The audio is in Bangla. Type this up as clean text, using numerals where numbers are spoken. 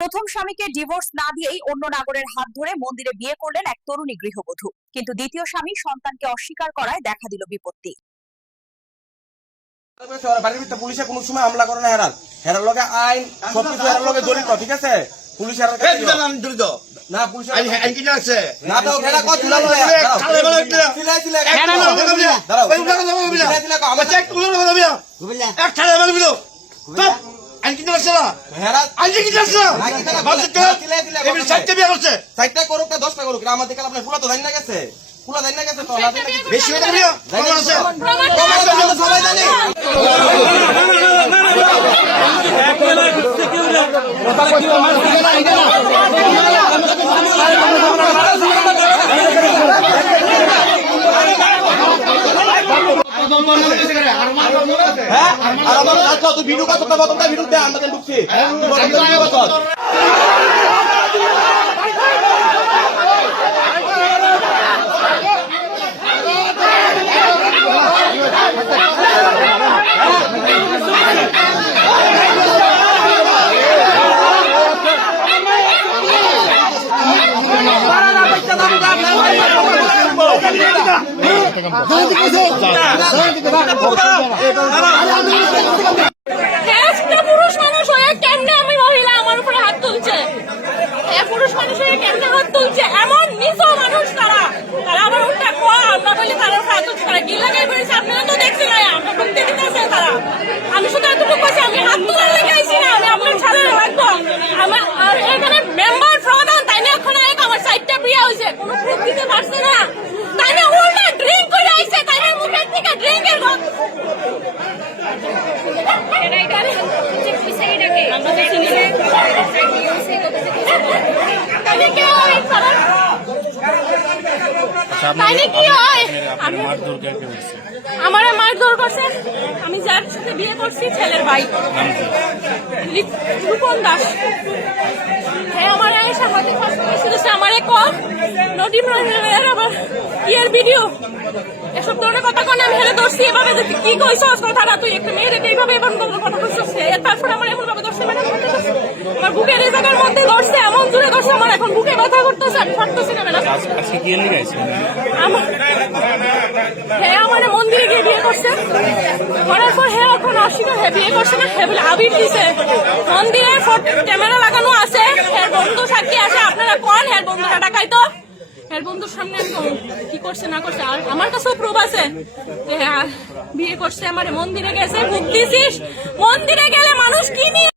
প্রথম স্বামীকে ডিভোর্স না দিয়েই অন্য নাগরের হাত ধরে মন্দিরে বিয়ে করলেন এক তরুণী গৃহবধূ, কিন্তু দ্বিতীয় স্বামী সন্তানকে অস্বীকার করায় দেখা দিল বিপত্তি। পুলিশে কোনো সময় হামলা করে না, হেরার লগে আইন সবকিছু হেরার লগে জড়িত, ঠিক আছে? পুলিশ হেরার জড়িত না, পুলিশ আইন কি আছে না, তো হেরা কত তুলা লয় সিলাই সিলাই দাঁড়াও সিলাই সিলাই আমার চেক তুলে লগে বিয়া এক ছাড়া মানে বিলো তো আইন কি আছে না, হেরা আইন কি আছে না, বাস কে সিলাই সিলাই এই সাইডে বিয়া করছে, সাইডটা করুক না 10টা করুক, আমাদের কাল আপনার ফুলা তো জানি না গেছে, ফুলা জানি না গেছে তো বেশি হয়ে বিয়া জানি আছে সবাই জানি। ভিডিও আমরা ঢুকছি পুরুষ মানুষ হয়ে কেমনে আমি মহিলা আমার উপরে হাত তুলছে, পুরুষ মানুষ হয়ে কেমনে হাত তুলছে, এমন নিচ মানুষ তারা আমার উঠে আমরা বলি তারা হাত তুলছে, তারা কি লাগাই করেছে আপনারা তো দেখছেন না, আমরা ঢুকতে দিতেছে তারা। আমি শুধু এতটুকু বলছি আমি হাত তোলার লেগে আইছি না, আমি আপনার ছাড়া রাখবো আমার। আর এখানে মেম্বার প্রধান তাই না, এখন আমার সাইডটা বিয়ে হয়েছে কোনো প্রুফ দিতে পারছে না, তাই না উল্টা ড্রিঙ্ক করে আইছে, তাই না মুখের থেকে ড্রিঙ্কের আমার মারধর করছে। আমি যার সাথে বিয়ে করছি ছেলের ভাই রূপন দাস, হ্যাঁ আমার আমার ইয়ের ভিডিও এসব ধরনের কথা কোন আমি হেলে ধরছি এভাবে কি কইছ কথাটা, তুই একটা মেয়ে রেখে এইভাবে এমন কথা বলছিস, তারপর আমার এমন ভাবে ধরছে ম্যাডাম আমার বুকের এই জায়গার মধ্যে ধরছে, এমন জোরে ধরছে আমার এখন বুকে ব্যথা করতেছে, আমি পারতেছি না ম্যাডাম। হ্যাঁ আমার মন্দিরে গিয়ে বিয়ে করছে, করার পর হ্যাঁ এখন অস্বীকার হ্যাঁ বিয়ে করছে না, হ্যাঁ বলে আবির দিছে, মন্দিরে ক্যামেরা লাগানো আছে, হ্যাঁ বন্ধু সাক্ষী আছে, আপনারা কোন হ্যাঁ বন্ধুরা ডাকাই তো এর বন্ধুর সামনে আমি কি করছে না করছে, আর আমার কাছেও প্রুফ আছে বিয়ে করছে আমার, মন্দিরে গেছে ভোগ দিছিস, মন্দিরে গেলে মানুষ কি নিয়ে